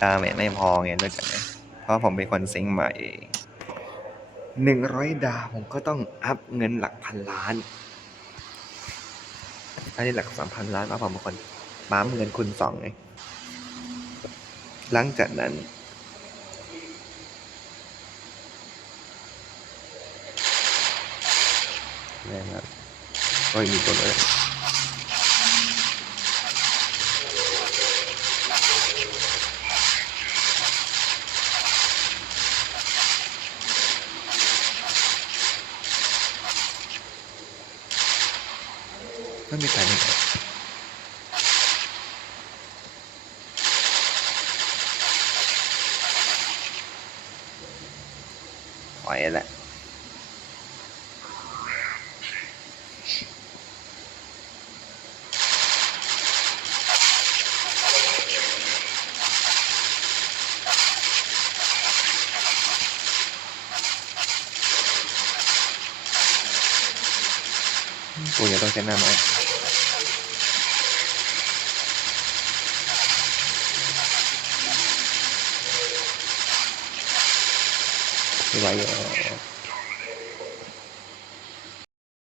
ดาเมจไม่พอไงด้วยกันนะเพราะผมเป็นคนซิงค์ใหม่หนึ่งร้อยดาวผมก็ต้องอัพเงินหลักพันล้านอันนี้หลักสามพันล้านเพราะผมเป็นคนปั๊มเงินคุณสองไงหลังจากนั้นแน่ครับโอ้ยมีตัวเลย ไม่มีใครนี่ปล่อยแหละ cô nhà tôi xem nam ạ. Như vậy ờ,